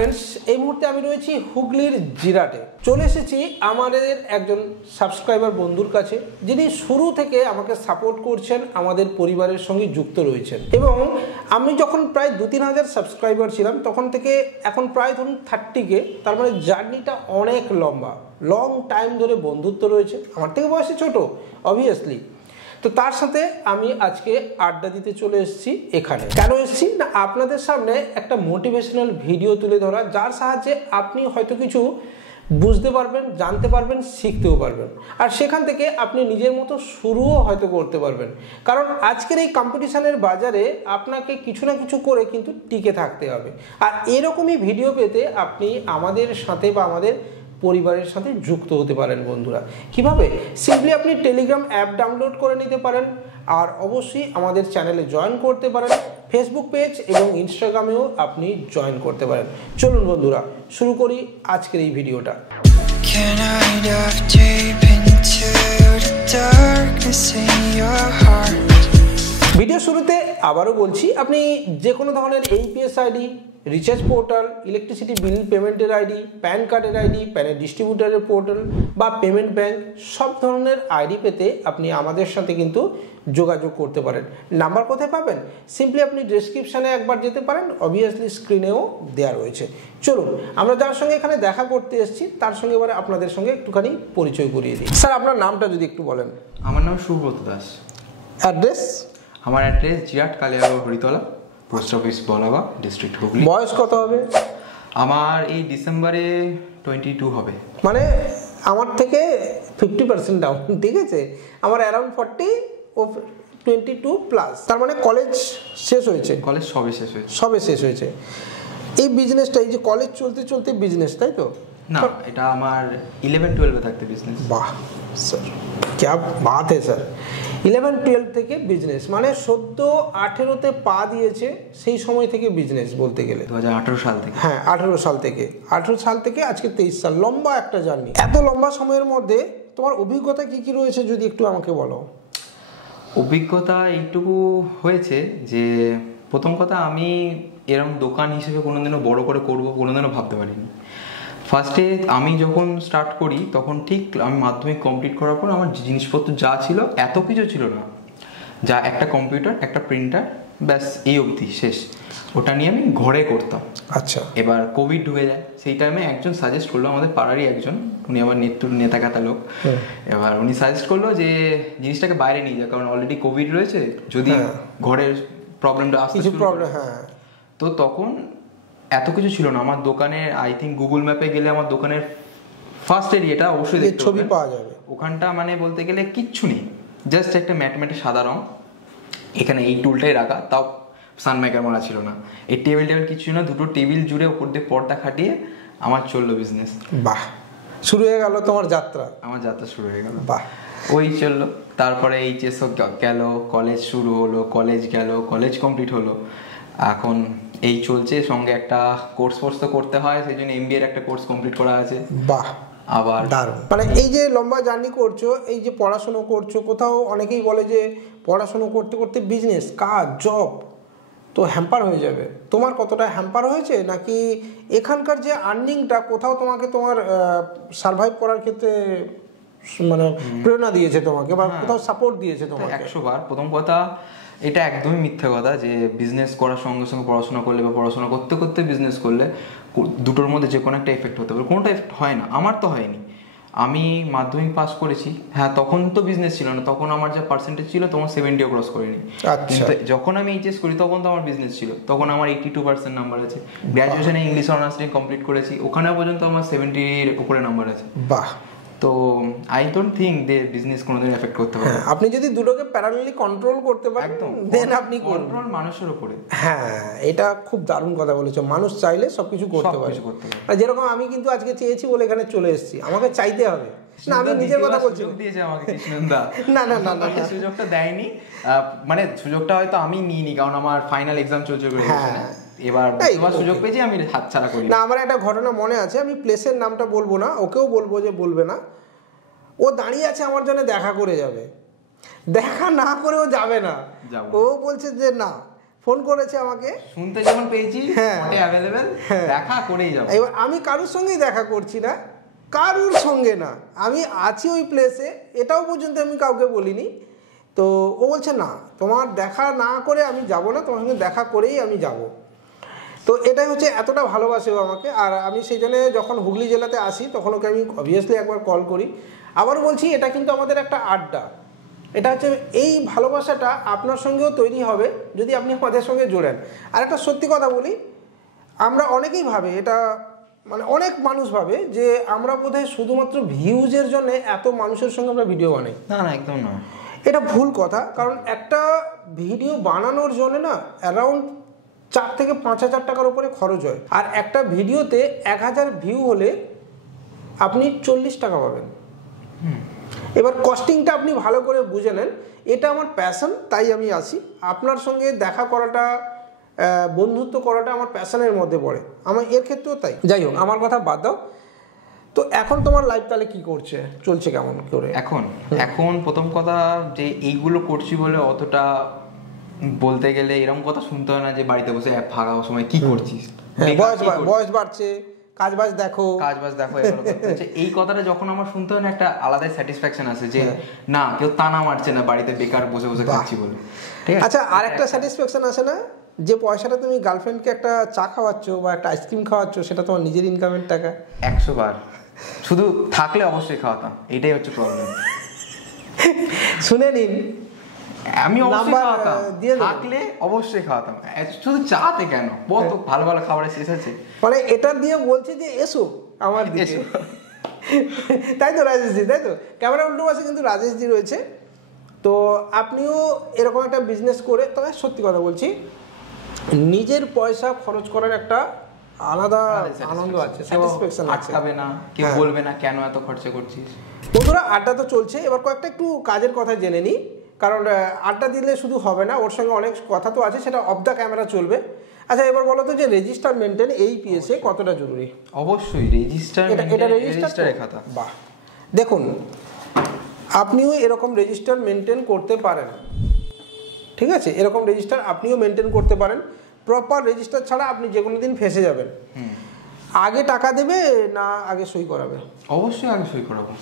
Friends, এই মুহূর্তে আমি রয়েছি হুগলির জিরাটে। চলে এসেছি আমাদের একজন সাবস্ক্রাইবার বন্ধুর কাছে, যিনি শুরু থেকে আমাকে সাপোর্ট করছেন, আমাদের পরিবারের সঙ্গে যুক্ত রয়েছেন। এবং আমি যখন প্রায় 2-3 হাজার সাবস্ক্রাইবার ছিলাম, তখন থেকে এখন প্রায় ধরুন 30K। তার মানে জার্নিটা অনেক লম্বা, লং টাইম ধরে বন্ধুত্ব রয়েছে। আমার থেকে বয়সে ছোট অবভিয়াসলি। তো তার সাথে আমি আজকে আড্ডা দিতে চলে এসেছি এখানে। কেন এসেছি না, আপনাদের সামনে একটা মোটিভেশনাল ভিডিও তুলে ধরা, যার সাহায্যে আপনি হয়তো কিছু বুঝতে পারবেন, জানতে পারবেন, শিখতেও পারবেন। আর সেখান থেকে আপনি নিজের মতো শুরুও হয়তো করতে পারবেন। কারণ আজকের এই কম্পিটিশনের বাজারে আপনাকে কিছু না কিছু করে কিন্তু টিকে থাকতে হবে। আর এরকমই ভিডিও পেতে আপনি আমাদের সাথে বা আমাদের পরিবারের সাথে যুক্ত হতে পারেন বন্ধুরা। কিভাবে? সিম্পলি আপনি টেলিগ্রাম অ্যাপ ডাউনলোড করে নিতে পারেন, আর অবশ্যই আমাদের চ্যানেলে জয়েন করতে পারেন। ফেসবুক পেজ এবং ইনস্টাগ্রামেও আপনি জয়েন করতে পারেন। চলুন বন্ধুরা, শুরু করি আজকের এই ভিডিওটা। ভিডিও শুরুতে আবারও বলছি, আপনি যে কোনো ধরনের AEPS ID, recharge portal, electricity bill পেমেন্টের আইডি, প্যান কার্ডের আইডি, প্যানের ডিস্ট্রিবিউটারের পোর্টাল বা পেমেন্ট ব্যাংক, সব ধরনের আইডি পেতে আপনি আমাদের সাথে কিন্তু যোগাযোগ করতে পারেন। নাম্বার কোথায় পাবেন? সিম্পলি আপনি ডেসক্রিপশানে একবার যেতে পারেন, অবভিয়াসলি স্ক্রিনেও দেওয়া রয়েছে। চলুন, আমরা যার সঙ্গে এখানে দেখা করতে এসেছি তার সঙ্গে এবারে আপনাদের সঙ্গে একটুখানি পরিচয় করিয়ে দিই। স্যার, আপনার নামটা যদি একটু বলেন। আমার নাম সুব্রত দাস। অ্যাড্রেস? আমার address Jirat Kaliagarh Haritala, post office Balaga, district Hooghly. বয়স কত হবে? আমার এই ডিসেম্বরে 22 হবে। মানে আমার থেকে 50% ডাউন, ঠিক আছে? আমার অ্যারাউন্ড 40 ও 22 প্লাস। তার মানে কলেজ শেষ হয়েছে? কলেজ সবে শেষ হয়েছে। সবে শেষ হয়েছে। এই বিজনেসটা, এই যে কলেজ চলতে চলতে বিজনেস, তাই তো? না, এটা আমার 11-12 থাকতে বিজনেস। বাহ স্যার, ক্যা বাত হ্যায় স্যার। 11-12 থেকে বিজনেস, মানে 17-18তে পা দিয়েছে, সেই সময় থেকে বিজনেস বলতে গেলে 2018 সাল থেকে। হ্যাঁ, 18 সাল থেকে। 18 সাল থেকে আজকে 23 সাল, লম্বা একটা জার্নি। এত লম্বা সময়ের মধ্যে তোমার অভিজ্ঞতা কি কি রয়েছে যদি একটু আমাকে বলো। অভিজ্ঞতা এইটুকু হয়েছে যে, প্রথম কথা, আমি এরকম দোকান হিসেবে কোনোদিনও বড় করে করবো কোনোদিনও ভাবতে পারিনি। ফার্স্টে আমি যখন স্টার্ট করি তখন ঠিক আমি মাধ্যমিক কমপ্লিট করার পর আমার জিনিসপত্র যা ছিল এত কিছু ছিল না, যা একটা কম্পিউটার, একটা প্রিন্টার, ব্যাস এই অবধি শেষ। ওটা নিয়ে আমি ঘরে করতাম। আচ্ছা। এবার কোভিড ঢুকে যায়, সেই টাইমে একজন সাজেস্ট করলো, আমাদের পাড়ারই একজন, উনি আবার নেতা কাতা লোক। এবার উনি সাজেস্ট করলো যে জিনিসটাকে বাইরে নিয়ে যা, কারণ অলরেডি কোভিড রয়েছে, যদি ঘরের প্রবলেমটা আসতে তো তখন এত কিছু ছিল না আমার দোকানে। আই থিঙ্ক গুগল ম্যাপে গেলে আমার দোকানের ফার্স্ট এরিয়াটা অবশ্যই দেখতে ছবি পাওয়া যাবে। ওখানটা মানে বলতে গেলে কিচ্ছু নেই, জাস্ট একটা ম্যাটে সাদা রং, এখানে এই টুলটাই রাখা, তাও সানমাইকার মারা ছিল না। এই টেবিল কিছু না, দুটো টেবিল জুড়ে ওপর দিয়ে পর্দা খাটিয়ে আমার চললো বিজনেস। বাহ, শুরু হয়ে গেল তোমার যাত্রা। আমার যাত্রা শুরু হয়ে গেল। বাহ, ওই চললো। তারপরে এইচএস গেল, কলেজ শুরু হলো, কলেজ গেল, কলেজ কমপ্লিট হলো, এখন এই চলছে। সঙ্গে একটা কোর্স তো করতে হয়, সেই জন্য এমবিএর একটা কোর্স কমপ্লিট করা আছে। বাহ, আবার দারুণ। মানে এই যে লম্বা জার্নি করছো, এই যে পড়াশোনা করছো, কোথাও অনেকেই বলে যে পড়াশোনা করতে করতে বিজনেস, কাজ, জব তো হ্যাম্পার হয়ে যাবে। তোমার কতটা হ্যাম্পার হয়েছে, নাকি এখানকার যে আর্নিংটা কোথাও তোমাকে তোমার সার্ভাইভ করার ক্ষেত্রে মানে প্রেরণা দিয়েছে তোমাকে, বা কোথাও সাপোর্ট দিয়েছে তোমাকে? 100 বার। প্রথম কথা, এটা একদমই মিথ্যে কথা যে বিজনেস করার সঙ্গে সঙ্গে পড়াশোনা করলে বা পড়াশোনা করতে করতে বিজনেস করলে দুটোর মধ্যে যে কোনো একটা এফেক্ট হতে পারে। কোনোটা এফেক্ট হয় না, আমার তো হয়নি। আমি মাধ্যমিক পাস করেছি, হ্যাঁ তখন তো বিজনেস ছিল না, তখন আমার যা পার্সেন্টেজ ছিল তখন 70ও ক্রস করিনি। কিন্তু যখন আমি এইচএস করি তখন তো আমার বিজনেস ছিল, তখন আমার 82% নাম্বার আছে। গ্র্যাজুয়েশনে ইংলিশ অনার্স নিয়ে কমপ্লিট করেছি, ওখানেও পর্যন্ত আমার 70-এর উপরে নাম্বার আছে। বাহ। তো আই ডোন্ট থিঙ্ক যে বিজনেস কোনোদিন এফেক্ট করতে পারে। আপনি যদি দুটোকে প্যারালালি কন্ট্রোল করতে পারেন, দেন আপনি কন্ট্রোল মানুষের উপরে। হ্যাঁ, এটা খুব দারুণ কথা বলেছো। মানুষ চাইলে সবকিছু করতে পারে। আর যেরকম আমি কিন্তু আজকে চেয়েছি বলে এখানে চলে এসেছি, আমাকে চাইতে হবে না। আমি নিজের কথা বলছি। সুযোগ দিয়েছে আমাকে কৃষ্ণনদা। না না না না, সুযোগটা দেয়নি, মানে সুযোগটা হয়তো আমি নিইনি, কারণ আমার ফাইনাল এক্সাম চলছে। এবার সুযোগ পেয়েছি, আমি হাতছাড়া করি না। আমার একটা ঘটনা মনে আছে, আমি প্লেসের নামটা বলবো না, ওকেও বলবো যে বলবে না। ও দাঁড়িয়ে আছে আমার জন্য দেখা করে যাবে, দেখা না করেও যাবে না। ও বলছে যে না, ফোন করেছে আমাকে, শুনতে যখন পেয়েছি অ্যাভেলেবেল, দেখা করেই যাবো। এবার আমি কারোর সঙ্গেই দেখা করছি না, কারোর সঙ্গে না, আমি আছি ওই প্লেসে, এটাও পর্যন্ত আমি কাউকে বলিনি। তো ও বলছে না, তোমার দেখা না করে আমি যাব না, তোমার সঙ্গে দেখা করেই আমি যাব। তো এটাই হচ্ছে, এতটা ভালোবাসে ও আমাকে। আর আমি সেই জন্য যখন হুগলি জেলাতে আসি তখন ওকে আমি অবভিয়াসলি একবার কল করি। আবার বলছি, এটা কিন্তু আমাদের একটা আড্ডা, এটা হচ্ছে এই ভালোবাসাটা আপনার সঙ্গেও তৈরি হবে যদি আপনি আমাদের সঙ্গে জোড়েন। আর একটা সত্যি কথা বলি, আমরা অনেকেই ভাবে, এটা মানে অনেক মানুষ ভাবে যে আমরা বোধহয় শুধুমাত্র ভিউজের জন্য এত মানুষের সঙ্গে আমরা ভিডিও বানাই। না না, একদম না, এটা ভুল কথা। কারণ একটা ভিডিও বানানোর জন্য না অ্যারাউন্ড 4 থেকে 5,000 টাকার উপরে খরচ হয়। আর একটা ভিডিওতে 1000 ভিউ হলে আপনি 40 টাকা পাবেন। এবার কস্টিংটা আপনি ভালো করে বুঝে নেন। এটা আমার প্যাশন, তাই আমি আসি। আপনার সঙ্গে দেখা করাটা, বন্ধুত্ব করাটা আমার প্যাশনের মধ্যে পড়ে, আমার এর ক্ষেত্রেও তাই। যাই হোক, আমার কথা বাদ দাও। তো এখন তোমার লাইফ তাহলে কি করছে, চলছে কেমন করে? এখন প্রথম কথা যে এইগুলো করছি বলে অতটা বলতে গেলে এরকম কথা শুনতে হয় না যে বাড়িতে বসে ফাঁকা সময় কি করছিস, বয়স বাড়ছে, কাজ বাজ দেখো। এই কথাটা যখন আমার শুনতে হয় না, একটা আলাদাই স্যাটিসফ্যাকশন আছে যে না, কেউ তানা মারছে না বাড়িতে বেকার বসে বসে খাচ্ছি বলে। ঠিক আছে। আচ্ছা, আর একটা স্যাটিসফ্যাকশন আছে না, যে পয়সাটা তুমি গার্লফ্রেন্ডকে একটা চা খাওয়াচ্ছ বা একটা আইসক্রিম খাওয়াচ্ছ, সেটা তোমার নিজের ইনকামের টাকা। 100 বার। শুধু থাকলে অবশ্যই খাওয়াতাম, এটাই হচ্ছে প্রবলেম। শুনে নিন, আমি থাকলে অবশ্যই খাওয়াতাম, শুধু চাতে কেন, কত ভালো ভালো খাবারের শেষ আছে। মানে এটা দিয়ে বলছে যে এসো আমার দিকে, তাই তো রাজেশজি? তাই তো, ক্যামেরা উল্টো পাশে কিন্তু রাজেশজি রয়েছে। তো আপনিও এরকম একটা বিজনেস করে, তবে সত্যি কথা বলছি, নিজের পয়সা খরচ করার একটা আলাদা আনন্দ আছে, স্যাটিসফ্যাকশন আছে। আটকাবে না, কেউ বলবে না কেন এত খরচা করছিস। বন্ধুরা, আড্ডা তো চলছে, এবার কয়েকটা একটু কাজের কথা জেনে নিই। কারণ আড্ডা দিলে শুধু হবে না, ওর সঙ্গে অনেক কথা তো আছে, সেটা অফ দ্য ক্যামেরা চলবে। আচ্ছা, এবার বলো তো যে রেজিস্টার মেনটেন এই পিএসএ কতটা জরুরি? অবশ্যই রেজিস্টার, এটা রেজিস্টারের খাতা। বাহ, দেখুন, আপনিও এরকম রেজিস্টার মেনটেন করতে পারেন, ঠিক আছে? এরকম রেজিস্টার আপনিও মেনটেন করতে পারেন। প্রপার রেজিস্টার ছাড়া আপনি যে কোনো দিন ফেঁসে যাবেন। আগে টাকা দেবে না আগে সই করাবে? অবশ্যই আগে সই করাবো।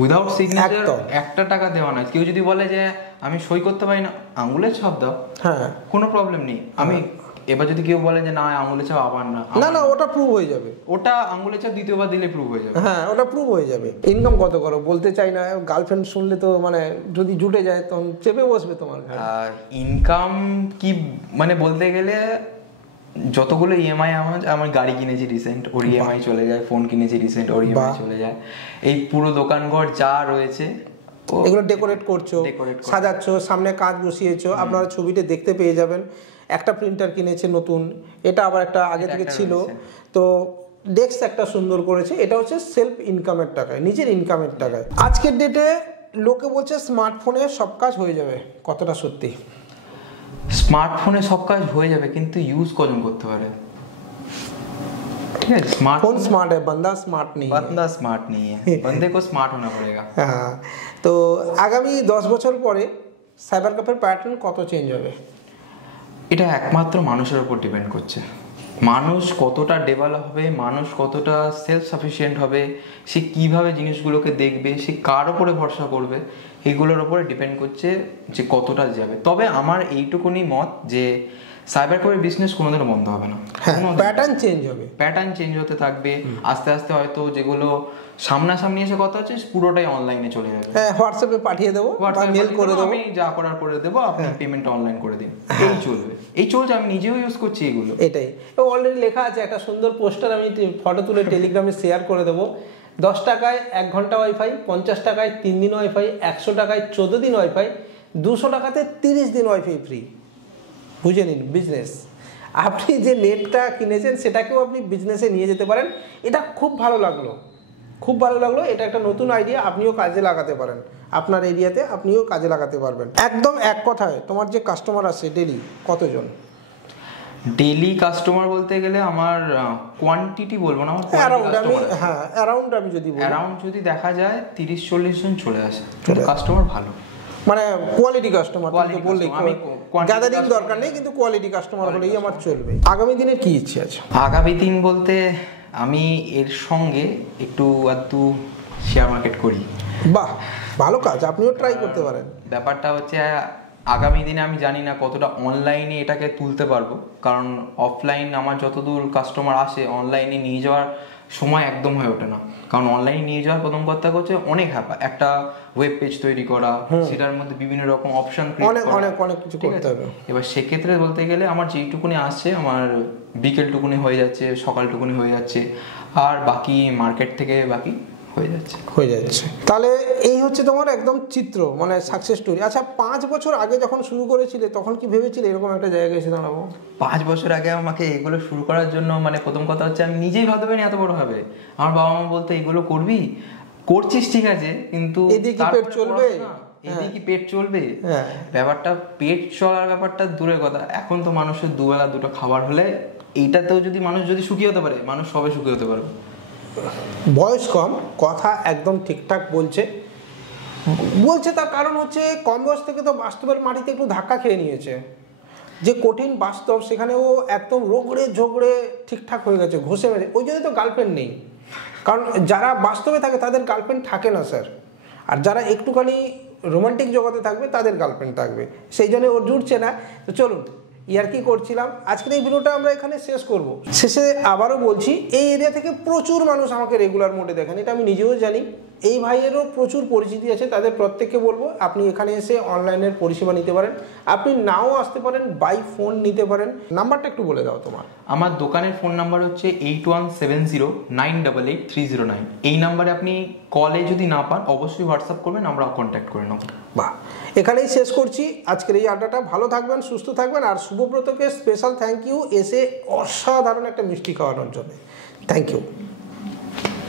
উইদাউট সিগনেচার একটা টাকা দেওয়া না। কেউ যদি বলে যে আমি সই করতে পারি না, আঙুলের ছাপ দাও, হ্যাঁ, কোনো প্রবলেম নেই। আমি এবার যদি কেউ বলে যে না আঙুলের ছাপ আবার না, না ওটা প্রুভ হয়ে যাবে, ওটা আঙুলের ছাপ দ্বিতীয়বার দিলে প্রুভ হয়ে যাবে। হ্যাঁ, ওটা প্রুভ হয়ে যাবে। ইনকাম কত করো বলতে চাই না, গার্লফ্রেন্ড শুনলে তো মানে যদি জুটে যায় তখন চেপে বসবে তোমার। ইনকাম কি মানে বলতে গেলে যতগুলো ইএমআই আমার গাড়ি কিনেছি রিসেন্ট, ওর ইএমআই চলে যায়, ফোন কিনেছি রিসেন্ট, ওর ইএমআই চলে যায়, এই পুরো দোকানঘর যা রয়েছে এগুলো ডেকোরেট করছো, সাজাচ্ছো, সামনে কাজ বসিয়েছো, আপনারা ছবিটা দেখতে পেয়ে যাবেন। একটা প্রিন্টার কিনেছে নতুন, এটা আবার একটা আগে থেকে ছিল, তো ডেস্ক একটা সুন্দর করেছে। এটা হচ্ছে সেলফ ইনকামের টাকায়, নিজের ইনকামের টাকায়। আজকের ডেটে লোকে বলছে স্মার্টফোনে সব কাজ হয়ে যাবে, কতটা সত্যি? স্মার্টফোনে সব কাজ হয়ে যাবে, কিন্তু ইউজ কজন করতে পারে? ठीक है, स्मार्टफोन स्मार्ट है, बंदा स्मार्ट नहीं है। बंदा स्मार्ट नहीं है, बंदे को स्मार्ट होना पड़ेगा। हाँ, तो আগামী 10 বছর পরে সাইবার ক্যাফের প্যাটার্ন কত চেঞ্জ হবে? এটা একমাত্র মানুষের উপর ডিপেন্ড করছে। মানুষ কতটা ডেভেলপ হবে, মানুষ কতটা সেলফ সাফিসিয়েন্ট হবে, সে কীভাবে জিনিসগুলোকে দেখবে, সে কার ওপরে ভরসা করবে, এগুলোর ওপরে ডিপেন্ড করছে যে কতটা যাবে। তবে আমার এইটুকুনি মত যে সাইবার ক্রাইমের বিজনেস কোনোদিনও বন্ধ হবে না, প্যাটার্ন চেঞ্জ হবে, প্যাটার্ন চেঞ্জ হতে থাকবে। আস্তে আস্তে হয়তো যেগুলো সামনাসামনি এসে কথা হচ্ছে পুরোটাই অনলাইনে চলে যাবে। হ্যাঁ, হোয়াটসঅ্যাপে পাঠিয়ে দেবো, মেল করে দেবো, আমি যা করার করে দেবো, আপনি পেমেন্ট অনলাইন করে দিন, এই চলবে, এই চলছে। আমি নিজেও ইউজ করছি এগুলো। এটাই অলরেডি লেখা আছে, একটা সুন্দর পোস্টার আমি ফটো তুলে টেলিগ্রামে শেয়ার করে দেবো। 10 টাকায় 1 ঘন্টা ওয়াইফাই, 50 টাকায় 3 দিন ওয়াইফাই, 100 টাকায় 14 দিন ওয়াইফাই, 200 টাকাতে 30 দিন ওয়াইফাই ফ্রি। বুঝে নিন বিজনেস। আপনি যে নেটটা কিনেছেন সেটাকেও আপনি বিজনেসে নিয়ে যেতে পারেন। এটা খুব ভালো লাগলো, খুব ভালো লাগলো। এটা একটা নতুন আইডিয়া, আপনিও কাজে লাগাতে পারেন, আপনার এরিয়াতে আপনিও কাজে লাগাতে পারবেন। একদম এক কথায়, তোমার যে কাস্টমার আছে ডেলি কতজন? ডেলি কাস্টমার বলতে গেলে আমার কোয়ান্টিটি বলবো না, আমার অ্যারাউন্ড আমি যদি বলি, অ্যারাউন্ড যদি দেখা যায় 30-40 জন চলে আসে, কাস্টমার ভালো। মানে কোয়ালিটি কাস্টমার বললেই quantity গ্যাদারিং দরকার নেই, কিন্তু কোয়ালিটি কাস্টমার হলেই আমার চলবে। আগামী দিনের কি ইচ্ছে আছে? আগামী দিন বলতে আমি এর সঙ্গে একটু আধটু শেয়ার মার্কেট করি। বাহ, ভালো কাজ, আপনিও ট্রাই করতে পারেন। ব্যাপারটা হচ্ছে আগামী দিনে আমি জানি না কতটা অনলাইনে এটাকে তুলতে পারবো, কারণ অফলাইন আমার যতদূর কাস্টমার আসে অনলাইনে নিয়ে যাওয়ার সময় একদম হয়ে ওঠে না। কারণ অনলাইনে নিয়ে যাওয়ার প্রথম কথা হচ্ছে অনেক একটা ওয়েব পেজ তৈরি করা, সেটার মধ্যে বিভিন্ন রকম অপশন অনেক কিছু করতে হবে। এবার সেক্ষেত্রে বলতে গেলে আমার যেইটুকুনি আসছে, আমার বিকেলটুকুনি হয়ে যাচ্ছে, সকালটুকুনি হয়ে যাচ্ছে, আর বাকি মার্কেট থেকে বাকি হয়ে যাচ্ছে। তাহলে এই হচ্ছে তোমার একদম চিত্র, মানে সাকসেস স্টোরি। আচ্ছা, 5 বছর আগে যখন শুরু করেছিলে তখন কি ভেবেছিলে এরকম একটা জায়গায় এসে দাঁড়াবো? 5 বছর আগে আমাকে এগুলো শুরু করার জন্য, মানে প্রথম কথা হচ্ছে আমি নিজেই ভাবতে পারিনি এত বড় হবে। আমার বাবা মা বলতো এগুলো করবি, করছিস ঠিক আছে, কিন্তু এদিকে পেট চলবে, এদিকে পেট চলবে। ব্যাপারটা পেট চলার ব্যাপারটা দূরের কথা, এখন তো মানুষের দুবেলা দুটো খাবার হলে এইটাতেও যদি মানুষ যদি সুখী হতে পারে, মানুষ সবে সুখী হতে পারবে। বয়স কম, কথা একদম ঠিকঠাক বলছে। তার কারণ হচ্ছে কম বয়স থেকে তো বাস্তবের মাটিতে একটু ধাক্কা খেয়ে নিয়েছে, যে কঠিন বাস্তব সেখানে ও একদম রোগড়ে ঝগড়ে ঠিকঠাক হয়ে গেছে, ঘষে মেরে। ওই জন্য তো গার্লফ্রেন্ড নেই, কারণ যারা বাস্তবে থাকে তাদের গার্লফ্রেন্ড থাকে না স্যার, আর যারা একটুখানি রোমান্টিক জগতে থাকবে তাদের গার্লফ্রেন্ড থাকবে, সেই জন্য ওর জুটছে না। তো চলুন, কি করছিলাম, আজকের এই ভিডিওটা আমরা এখানে শেষ করব। শেষে আবারও বলছি, এই এরিয়া থেকে প্রচুর মানুষ আমাকে রেগুলার মোডে দেখেন, এটা আমি নিজেও জানি। এই ভাইয়েরও প্রচুর পরিচিতি আছে, তাদের প্রত্যেককে বলবো আপনি এখানে এসে অনলাইনের পরিষেবা নিতে পারেন। আপনি নাও আসতে পারেন, বাই ফোন নিতে পারেন। নাম্বারটা একটু বলে দাও তোমার। আমার দোকানের ফোন নাম্বার হচ্ছে 8170988309। এই নাম্বারে আপনি কলে যদি না পান অবশ্যই হোয়াটসঅ্যাপ করবেন, আমরা কন্ট্যাক্ট করে নেব। বাহ, এখানেই শেষ করছি আজকের এই আড্ডাটা। ভালো থাকবেন, সুস্থ থাকবেন, আর শুভব্রতকে স্পেশাল থ্যাংক ইউ এসে অসাধারণ একটা মিষ্টি খাওয়ানোর জন্য। Thank you.